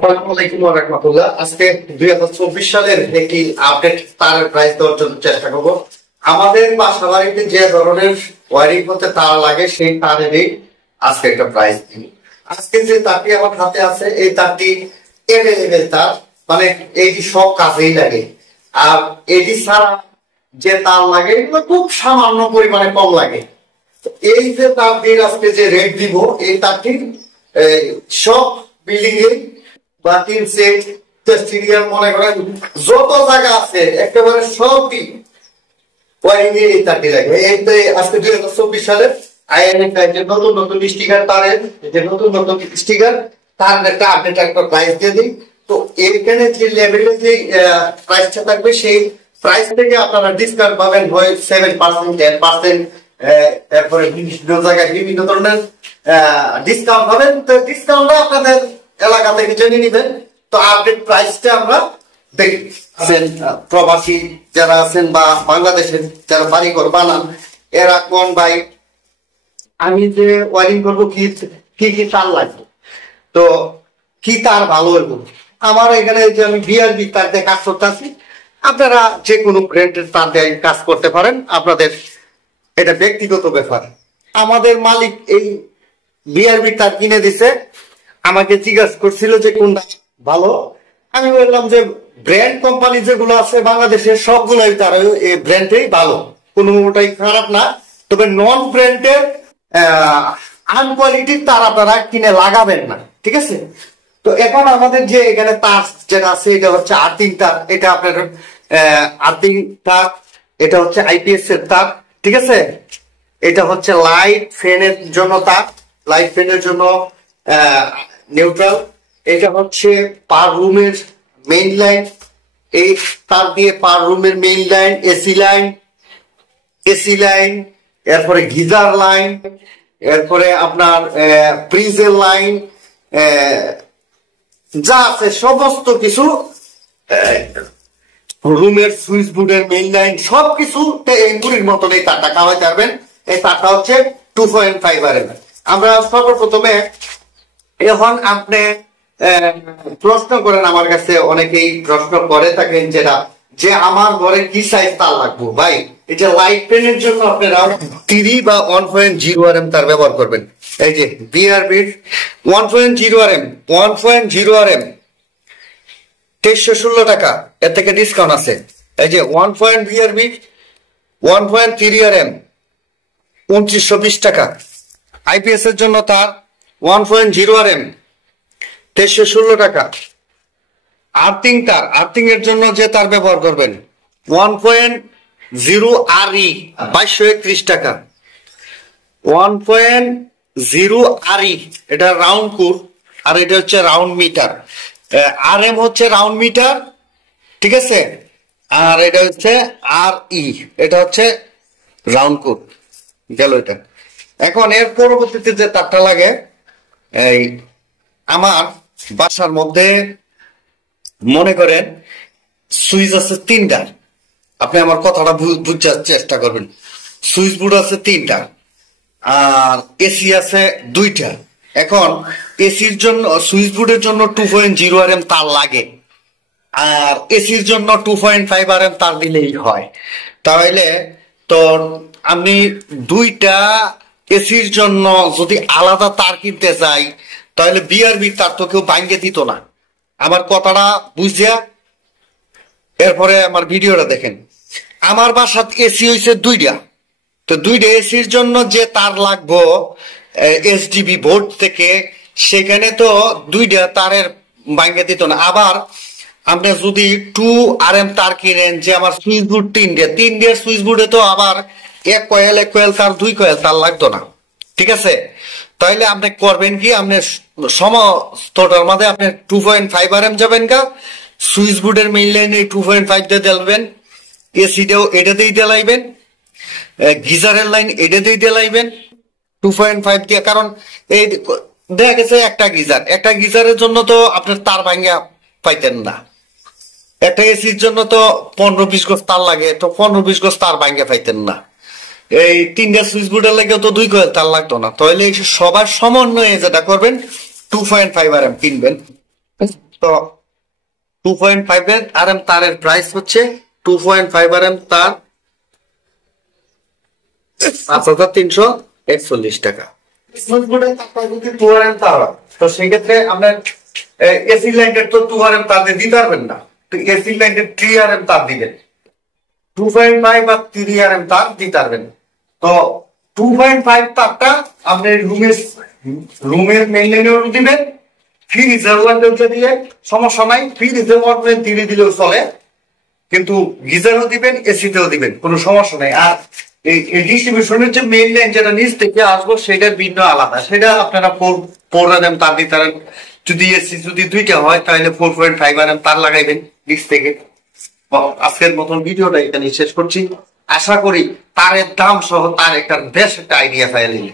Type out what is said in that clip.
আসসালামু আলাইকুম ওয়া রাহমাতুল্লাহ। আজকে 2024 সালের একটি আপডেট তারের প্রাইস দেওয়ার জন্য চেষ্টা করব। আমাদের বাসা বাড়িতে যে ধরনের ওয়ারিং করতে তার লাগে সেই তারেরই আজকে একটা প্রাইস দিব। আজকে যে তারটি আমার হাতে আছে এই তারটি এভেলেবেল তার, মানে এটি সব কাজেই লাগে। আর এটি ছাড়া যে তার লাগে এগুলো খুব সামান্য পরিমাণে কম লাগে। এই যে তারটির আজকে যে রেট দিব, এই তারটি সব বিল্ডিং এ বা তিন সেট স্টেডিয়াম মনে করেন যত জায়গা আছে একেবারে সবই ওয়ারিং এর এই তারটি লাগে। এই আজকে 2024 সালের আইএনএ যে নতুন নতুন স্টিকার তারের যে নতুন নতুন স্টিকার তার একটা আপডেট একটা প্রাইস দিয়ে দিই। তো এখানে যে লেভেলে যে প্রাইসটা থাকবে সেই প্রাইস থেকে আপনারা ডিসকাউন্ট পাবেন হয় 7%, 10%, তারপরে বিভিন্ন জায়গায় বিভিন্ন ধরনের ডিসকাউন্ট পাবেন। তো ডিসকাউন্টটা আপনাদের এলাকা থেকে জেনে নিবেন। তো আপডেট প্রাইসটা আমরা দেখছেন, প্রবাসী যারা আছেন বা বাংলাদেশের যারা বাড়িঘর বানান এরা কোন ভাই আমি যে ওয়ারিং করবো কি কি তার লাগবে, তো কি তার ভালো হইব। আমার এখানে যে আমি বিআরবি তার দিয়ে কাজ করতেছি, আপনারা যে কোনো ব্র্যান্ডের তার দিয়ে কাজ করতে পারেন, আপনাদের এটা ব্যক্তিগত ব্যাপার। আমাদের মালিক এই বিআরবি তার কিনে দিছে, আমাকে জিজ্ঞাসা করছিল যে কোনটা ভালো। আমি বললাম যে ব্র্যান্ড কোম্পানি যেগুলো আছে বাংলাদেশের সবগুলোই তার এই ব্র্যান্ডেই ভালো, কোনোটাই খারাপ না। তবে নন ব্র্যান্ডের আনকোয়ালিটির তার আপনারা কিনে লাগাবেন না, ঠিক আছে? তো এখন আমাদের যে এখানে তার যেটা আছে এটা হচ্ছে আর্থিং তার, এটা আপনার আর্থিং তার, এটা হচ্ছে আইপিএস এর তার, ঠিক আছে? এটা হচ্ছে লাইট ফ্যানের জন্য তার, লাইট ফ্যানের জন্য নিউট্রাল। এটা হচ্ছে পার রুমের মেইন লাইন, এই তার দিয়ে পার রুমের মেইন লাইন, এসি লাইন, এরপরে গিজার লাইন, এরপরে আপনার ফ্রিজের লাইন, যা আছে সমস্ত কিছু, রুমের সুইচ বোর্ডের মেইন লাইন সবকিছু এগুলির মতন এই তারটা খাওয়াই পারবেন। এই তারটা হচ্ছে 2.5 RM। আমরা সর্বপ্রথমে এখন আপনি প্রশ্ন করেন আমার কাছে, অনেকেই প্রশ্ন করে থাকেন যেটা যে আমার ঘরে কি সাইজ তার লাগবে ভাই। এটা লাইট ফ্যানের জন্য আপনারা 3 বা 1.0 RM তার ব্যবহার করবেন। এই যে বিআরবি 1.0 RM 2316 টাকা, এর থেকে ডিসকাউন্ট আছে। এই যে 1.3 RM 2920 টাকা। আইপিএস এর জন্য তার 1.0 RM 2316 টাকা। আর্থিং তার, আর্থিং এর জন্য যে তার ব্যবহার করবেন 1.0 RE 2231 টাকা। 1.0 RE এটা রাউন্ড কোর, আর এটা হচ্ছে রাউন্ড মিটার। RM হচ্ছে রাউন্ড মিটার, ঠিক আছে? আর এটা হচ্ছে RE, এটা হচ্ছে রাউন্ড কোর গেল এটা। এখন এর পরবর্তীতে যে তারটা লাগে, এই আমার বাসার মধ্যে মনে করেন সুইচ আছে 3টা, আপনি আমার কথাটা বুঝার চেষ্টা করবেন। সুইচ বোর্ড আছে 3টা আর এসি আছে 2টা। এখন এসির জন্য সুইচ বোর্ডের জন্য 2.0 RM তার লাগে, আর এসির জন্য 2.5 RM তার দিলেই হয়। তাহলে তো আপনি 2টা এসির জন্য যদি আলাদা তার কিনতে চাই তাহলে বিআরবি তার তো কেউ ভাঙ্গে দিত না। আমার কথাটা বুঝিয়া এরপরে আমার ভিডিওটা দেখেন। আমার বাসাত এসি হয়েছে 2টা, তো 2টা এসির জন্য যে তার লাগবো এসডিবি বোর্ড থেকে, সেখানে তো 2টা তারের ভাঙ্গে দিত না। আবার আপনি যদি 2 RM তার কিনেন, যে আমার সুইচ বোর্ড 3 সুইচ বোর্ডে তো আবার এক কয়েল তার 2 কয়েল তার লাগতো না, ঠিক আছে? তাইলে আপনি করবেন কি, আপনি সমস্তটার মধ্যে আপনি 2.5 RM যাবেন গা, সুইচ বোর্ডের মেইন লাইনে 2.5 দিয়ে দিলাইবেন, এসিটাও এটাতেই দিলাইবেন, গিজারের লাইন এটাতেই দিলাইবেন 2.5 দিয়ে। কারণ এই দেখা গেছে একটা গিজারের জন্য তো আপনার তার ভাঙ্গা পাইতেন না, একটা এসির জন্য তো 15-20 গজ তার লাগে, তো 15-20 গজ তার ভাঙ্গা পাইতেন না। এই 3টা সুইচ বোর্ডের লাগে তো 2 কয়েল তার লাগতো না। তাহলে সবার সমন্বয়ে যেটা করবেন 2.5 RM কিনবেন। তো 2.5 এর RM তারের প্রাইস হচ্ছে 2.5 RM তার 5,341 টাকা। যদি 2 RM তার হয়, তো সেক্ষেত্রে আপনার এসি লাইনের তো 2 RM তার দিয়ে দিতে পারবেন না, তো এসি লাইনের 3 RM তার দিবেন, 2.5 বা 3 RM তার দিতে পারবেন। তো 2.5 তারটা আপনি রুমের মেইন লাইনেও দিবেন, ফ্রিজের ওয়ানটা দিয়ে সমস্যা নাই, ফ্রিজের ওয়ান ধীরে দিলেও চলে, কিন্তু গিজারও দিবেন এসিতেও দিবেন, কোনো সমস্যা নাই। আর এই ডিস্ট্রিবিউশনের যে মেইন লাইন যেটা নিচ থেকে আসবো সেটা ভিন্ন আলাদা, সেটা আপনারা 4 RM তার দিতে পারেন। যদি এসি যদি দুইটা হয় তাহলে 4.5 RM তার লাগাইবেন নিচ থেকে। আজকের মতন ভিডিওটা এখানে শেষ করছি। আশা করি তারের দাম সহ তার একটা বেশ একটা আইডিয়া পাইলেন।